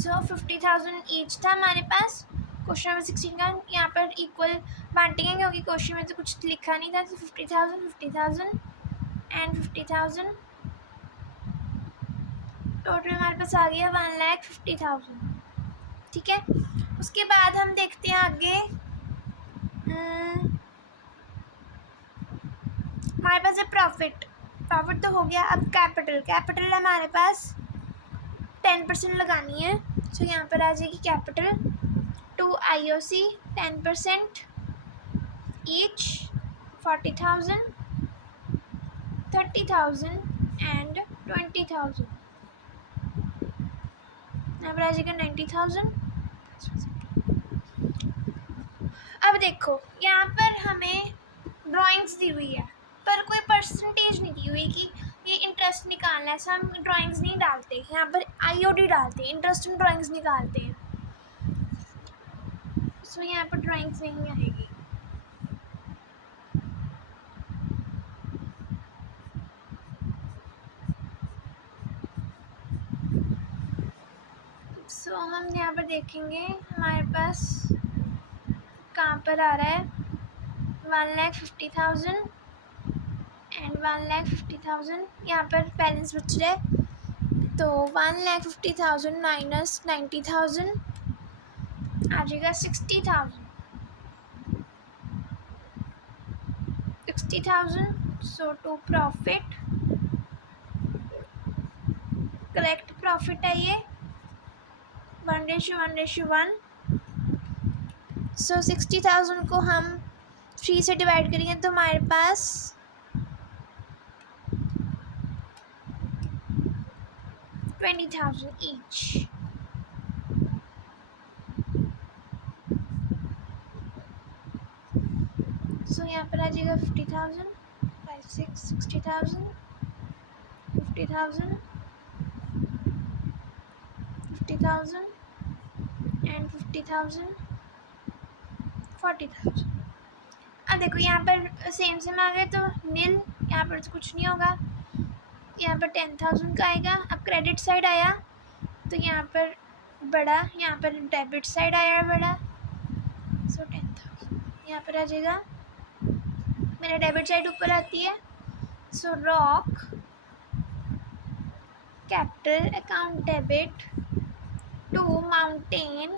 सो 50,000 each था हमारे पास। Question number 16 का यहाँ पर इक्वल बांटेंगे क्योंकि क्वेश्चन में तो कुछ लिखा नहीं था। तो 50,000 एंड 50,000 टोटल हमारे पास आ गया 1,50,000। ठीक है, उसके बाद हम देखते हैं आगे। हमारे पास है प्रॉफिट तो हो गया। अब कैपिटल हमारे पास 10% लगानी है। तो यहाँ पर आ जाएगी capital to IOC 10% each 40,000 30,000 and 20,000। यहाँ पर आ जाएगा 90,000। अब देखो यहाँ पर हमें ड्राइंग्स दी हुई है पर कोई परसेंटेज नहीं दी हुई कि ये इंटरेस्ट निकालना है। ऐसा हम ड्राइंग्स नहीं डालते, यहाँ पर IOD डालते हैं, इंटरेस्ट इन ड्राइंग्स निकालते हैं। सो यहाँ पर ड्राइंग्स नहीं आएगी। सो हम यहाँ पर देखेंगे हमारे पास कहाँ पर आ रहा है 1,50,000 एंड 1,50,000। यहाँ पर बैलेंस बच रहा है तो 1,50,000 माइनस 90,000 आ जाएगा 60,000। सो टू प्रॉफिट करेक्ट प्रॉफिट है ये 1:1:1। सो 60,000 को हम 3 से डिवाइड करेंगे तो हमारे पास 20,000 ईच। सो यहाँ पर आ जाएगा 50,000 5 6 60,000 50,000 50,000 एंड 50,000 40,000। अब देखो यहाँ पर सेम आ गए तो नील, यहाँ पर तो कुछ नहीं होगा। यहाँ पर 10,000 का आएगा। अब क्रेडिट साइड आया तो यहाँ पर बड़ा, यहाँ पर डेबिट साइड आया बड़ा। सो 10,000 यहाँ पर आ जाएगा। मेरा डेबिट साइड ऊपर आती है। So rock capital account debit to mountain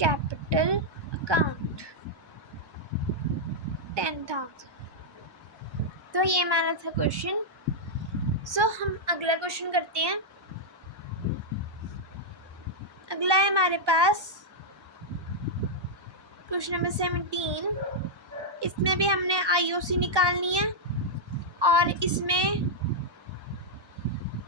capital account 10,000। तो ये हमारा था क्वेश्चन। सो हम अगला क्वेश्चन करते हैं। अगला है हमारे पास क्वेश्चन नंबर 17। इसमें भी हमने IOC निकालनी है और इसमें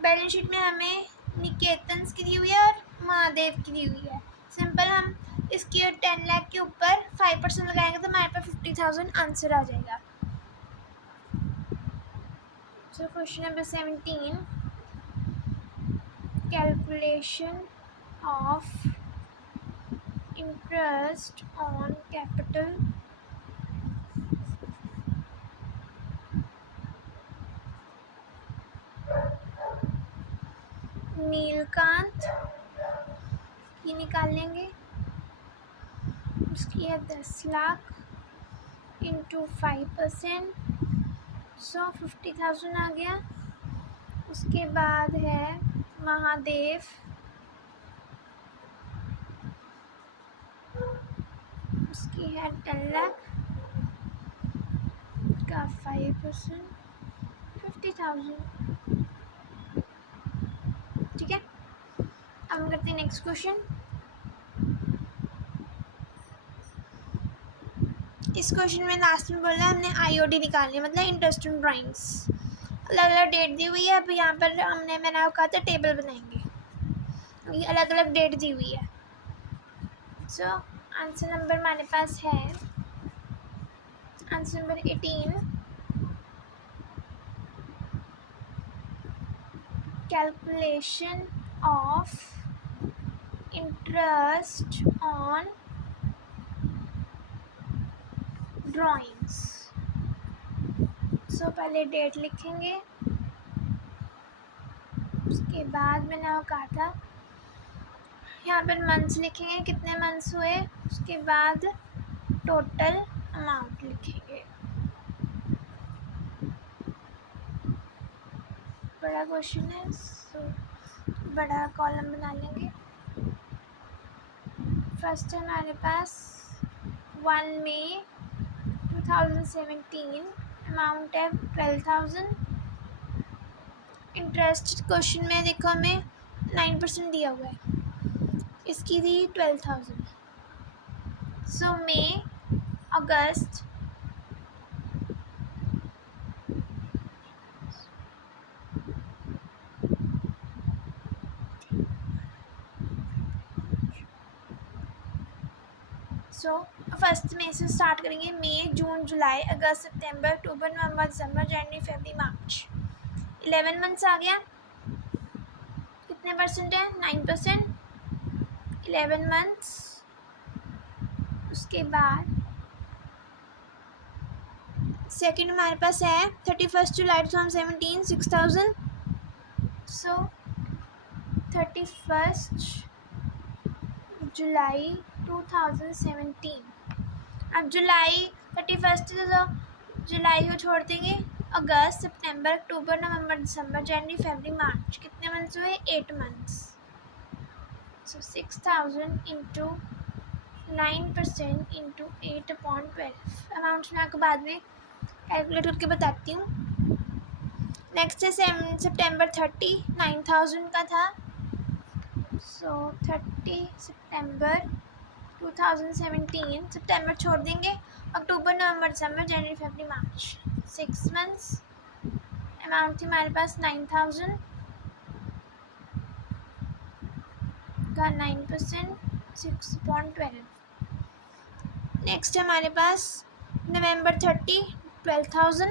बैलेंस शीट में हमें निकेतन की दी हुई है और महादेव की दी हुई है। सिंपल हम इसकी 10 लाख के ऊपर 5% लगाएंगे तो हमारे पास 50,000 आंसर आ जाएगा। So question number 17 calculation of interest on capital Nilkanth की निकाल लेंगे। उसकी है 10 लाख इंटू 5%। सो 50,000 आ गया। उसके बाद है महादेव, उसकी है 10 लाख का 5% 50,000। ठीक है, अब हम करते हैं नेक्स्ट क्वेश्चन। इस क्वेश्चन में लास्ट में बोला है हमने IOD निकालनी है, मतलब इंटरेस्ट इन ड्राइंग्स। अलग अलग डेट दी हुई है। अब यहाँ पर मैंने आपको कहा था टेबल बनाएंगे, ये अलग अलग डेट दी हुई है। सो आंसर नंबर हमारे पास है answer number 18 calculation of interest on drawings. So पहले डेट लिखेंगे उसके बाद मैंने आपको कहा था यहाँ पर मंथ्स लिखेंगे, कितने मंथ्स हुए, उसके बाद टोटल अमाउंट लिखेंगे। बड़ा क्वेश्चन है, सो बड़ा कॉलम बना लेंगे। फर्स्ट है हमारे पास 1 मई 2017, अमाउंट है 12,000। इंटरेस्ट क्वेश्चन में देखो हमें 9% दिया हुआ है, इसकी थी 12,000। सो मई, अगस्त, सो फर्स्ट में से स्टार्ट करेंगे। मई, जून, जुलाई, अगस्त, सितंबर, अक्टूबर, नवंबर, दिसंबर, जनवरी, फरवरी, मार्च। 11 मंथ्स आ गया। कितने परसेंट है? 9%। 11 मंथ्स। उसके बाद सेकेंड हमारे पास है 31 जुलाई 2017, 6,000। सो 31 जुलाई 2017। अब जुलाई 31 तो जुलाई को छोड़ देंगे। अगस्त, सितंबर, अक्टूबर, नवंबर, दिसंबर, जनवरी, फरवरी, मार्च। कितने मंथ्स हुए? 8 मंथ्स। सो 6,000 इंटू 9% इंटू 8/12। अमाउंट मैं आपको बाद में कैलकुलेट करके बताती हूँ। नेक्स्ट है सितंबर 30, 9,000 का था। सो 30 सितंबर 2017, सितंबर छोड़ देंगे। अक्टूबर, नवंबर, दिसंबर, जनवरी, फरवरी, मार्च, 6 मंथ्स। अमाउंट थी हमारे पास 9,000 का 9%, 6/12। नेक्स्ट है हमारे पास नवंबर 30, 12,000।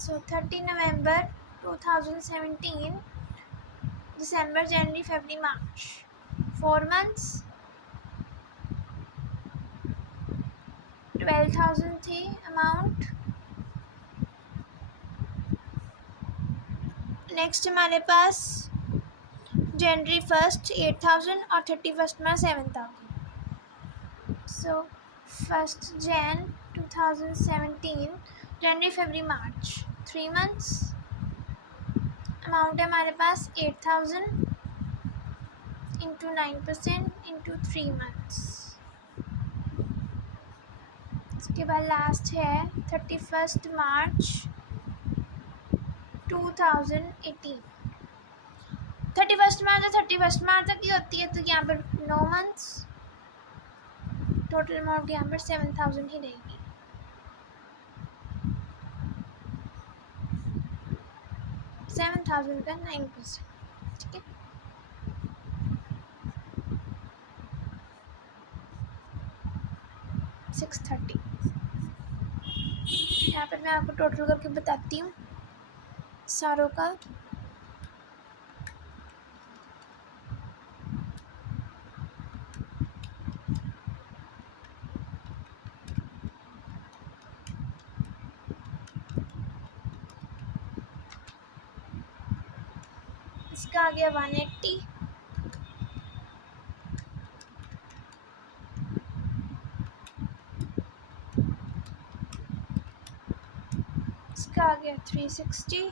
सो 30 नवंबर 2017, दिसंबर, जनवरी, फरवरी, मार्च, 4 मंथ्स। 12,000 थी अमाउंट। नेक्स्ट हमारे पास जनवरी 1 8,000 और 31 में 7,000। सो 1 Jan 2017, जनवरी, फरवरी, मार्च, 3 मंथ्स। अमाउंट है हमारे पास 8,000 इंटू 9% इंटू 3 मंथ्स। उसके बाद लास्ट है 31 मार्च 2018। 31 मार्च तो 31 मार्च तक ही होती है, तो यहाँ पर 9 मंथ्स। टोटल अमाउंट यहाँ पर 7,000 ही रहेगी। का 9%, ठीक है। $630। यहाँ पर मैं आपको टोटल करके बताती हूँ सारों का। इसका आ गया 180। इसका आ गया 360।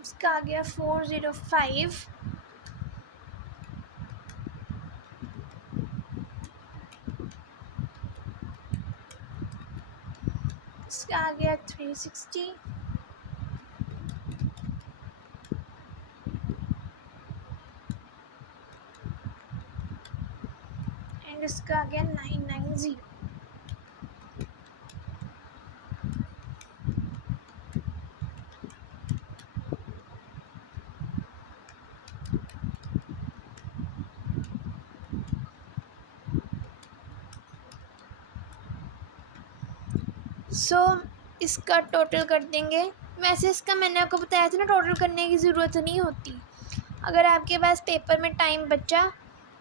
इसका आ गया 405। इसका आ गया 360। एंड इसका आ गया 990। सो इसका टोटल कर देंगे वैसे इसका मैंने आपको बताया था ना, टोटल करने की ज़रूरत नहीं होती। अगर आपके पास पेपर में टाइम बचा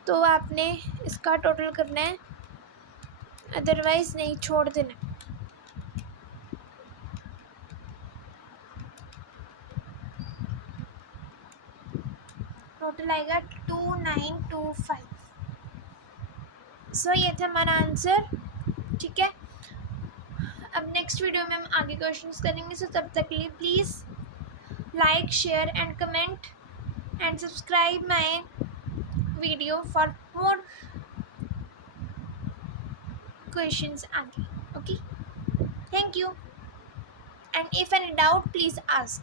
तो आपने इसका टोटल करना है, अदरवाइज़ नहीं, छोड़ देना। टोटल आएगा 2925। सो ये था हमारा आंसर। ठीक है, अब नेक्स्ट वीडियो में हम आगे क्वेश्चंस करेंगे। सो तब तक के लिए please like, share and comment and subscribe my video for more questions आगे। Okay, thank you, and if any doubt please ask.